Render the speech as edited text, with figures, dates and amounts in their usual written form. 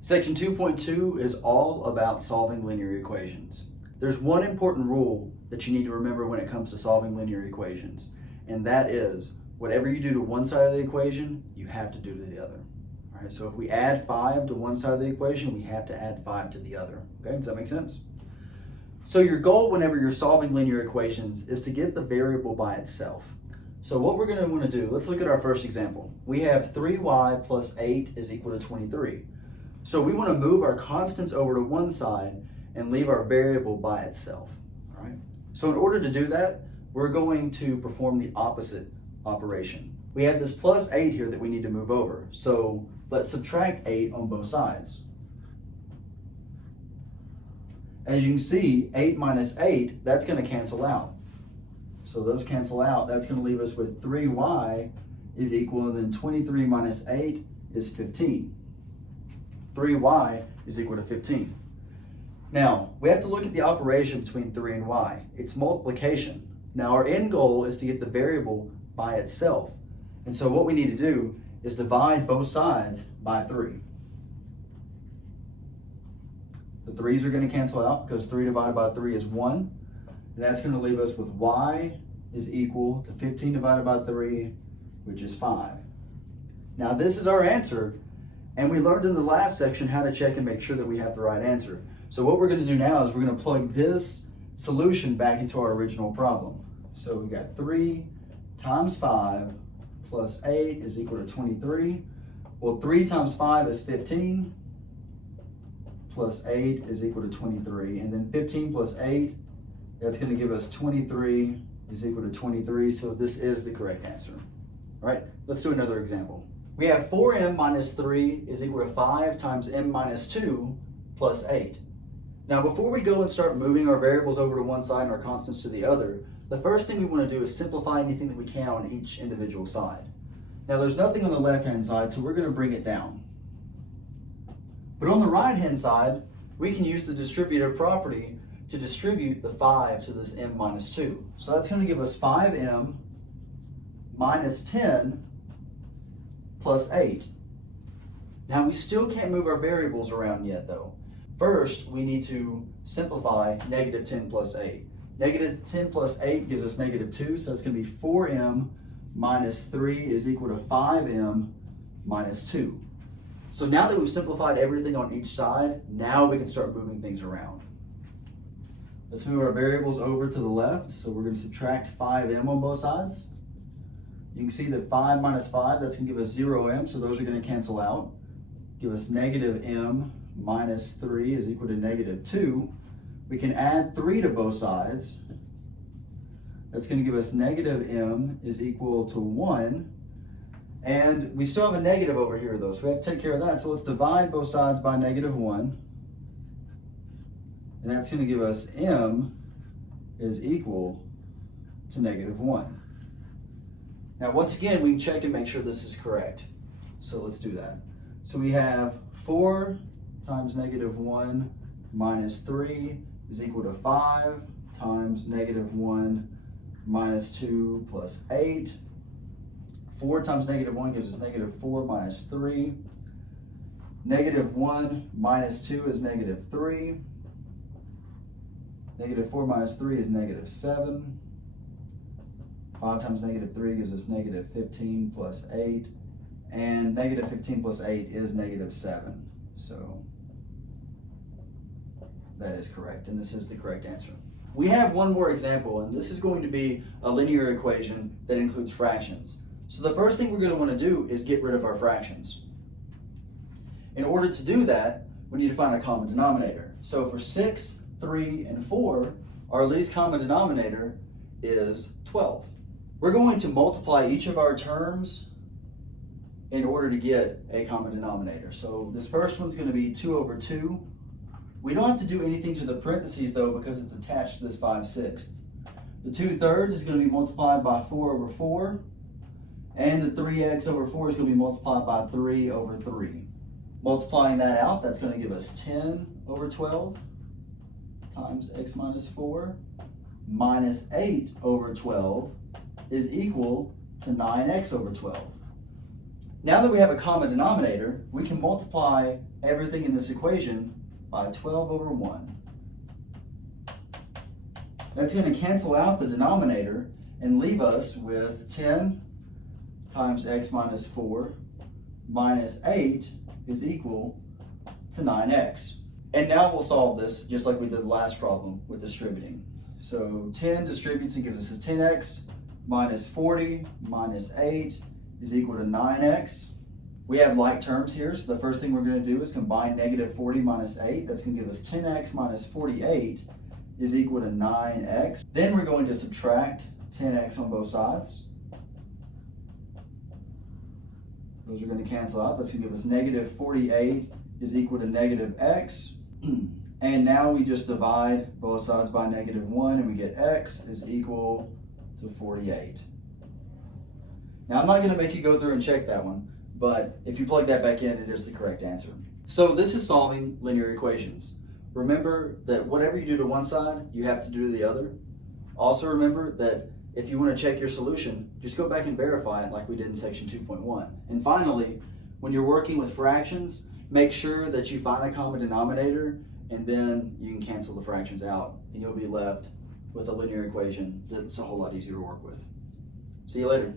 Section 2.2 is all about solving linear equations. There's one important rule that you need to remember when it comes to solving linear equations, and that is whatever you do to one side of the equation, you have to do to the other. All right, so if we add 5 to one side of the equation, we have to add 5 to the other. Okay, does that make sense? So your goal whenever you're solving linear equations is to get the variable by itself. So what we're going to want to do, let's look at our first example. We have 3y plus 8 is equal to 23. So we want to move our constants over to one side and leave our variable by itself. All right. So in order to do that, we're going to perform the opposite operation. We have this plus 8 here that we need to move over. So let's subtract 8 on both sides. As you can see, 8 minus 8, that's going to cancel out. So those cancel out. That's going to leave us with 3y is equal, and then 23 minus 8 is 15. 3y is equal to 15. Now, we have to look at the operation between 3 and y. It's multiplication. Now, our end goal is to get the variable by itself. And so what we need to do is divide both sides by 3. The 3's are going to cancel out because 3 divided by 3 is 1. And that's going to leave us with y is equal to 15 divided by 3, which is 5. Now, this is our answer. And we learned in the last section how to check and make sure that we have the right answer. So what we're going to do now is we're going to plug this solution back into our original problem. So we got 3 times 5 plus 8 is equal to 23. Well, 3 times 5 is 15 plus 8 is equal to 23. And then 15 plus 8, that's going to give us 23 is equal to 23. So this is the correct answer. All right, let's do another example. We have 4m minus 3 is equal to 5 times m minus 2 plus 8. Now, before we go and start moving our variables over to one side and our constants to the other, the first thing we want to do is simplify anything that we can on each individual side. Now, there's nothing on the left-hand side, so we're going to bring it down. But on the right-hand side, we can use the distributive property to distribute the 5 to this m minus 2. So that's going to give us 5m minus 10 plus 8. Now we still can't move our variables around yet though. First, we need to simplify negative 10 plus 8. Negative 10 plus 8 gives us negative 2, so it's going to be 4m minus 3 is equal to 5m minus 2. So now that we've simplified everything on each side, now we can start moving things around. Let's move our variables over to the left. So we're going to subtract 5m on both sides. You can see that 5 minus 5, that's going to give us 0m, so those are going to cancel out. Give us negative m minus 3 is equal to negative 2. We can add 3 to both sides. That's going to give us negative m is equal to 1. And we still have a negative over here though, so we have to take care of that. So let's divide both sides by negative 1. And that's going to give us m is equal to negative 1. Now, once again, we can check and make sure this is correct. So let's do that. So we have 4 times negative 1 minus 3 is equal to 5 times negative 1 minus 2 plus 8. 4 times negative 1 gives us negative 4 minus 3. Negative 1 minus 2 is negative 3. Negative 4 minus 3 is negative 7. 5 times negative 3 gives us negative 15 plus 8. And negative 15 plus 8 is negative 7. So that is correct, and this is the correct answer. We have one more example, and this is going to be a linear equation that includes fractions. So the first thing we're going to want to do is get rid of our fractions. In order to do that, we need to find a common denominator. So for 6, 3, and 4, our least common denominator is 12. We're going to multiply each of our terms in order to get a common denominator. So this first one's going to be 2 over 2. We don't have to do anything to the parentheses though because it's attached to this 5/6. The 2/3 is going to be multiplied by 4 over 4. And the 3x over 4 is going to be multiplied by 3 over 3. Multiplying that out, that's going to give us 10 over 12 times x minus 4 minus 8 over 12 is equal to 9x over 12. Now that we have a common denominator, we can multiply everything in this equation by 12 over 1. That's going to cancel out the denominator and leave us with 10 times x minus 4 minus 8 is equal to 9x. And now we'll solve this just like we did the last problem with distributing. So 10 distributes and gives us a 10x minus 40 minus 8 is equal to 9x. We have like terms here, so the first thing we're going to do is combine negative 40 minus 8. That's going to give us 10x minus 48 is equal to 9x. Then we're going to subtract 10x on both sides. Those are going to cancel out. That's going to give us negative 48 is equal to negative x. And now we just divide both sides by negative 1 and we get x is equal to 48. Now I'm not going to make you go through and check that one, but if you plug that back in, it is the correct answer. So this is solving linear equations. Remember that whatever you do to one side, you have to do to the other. Also remember that if you want to check your solution, just go back and verify it like we did in section 2.1. And finally, when you're working with fractions, make sure that you find a common denominator and then you can cancel the fractions out and you'll be left with a linear equation that's a whole lot easier to work with. See you later.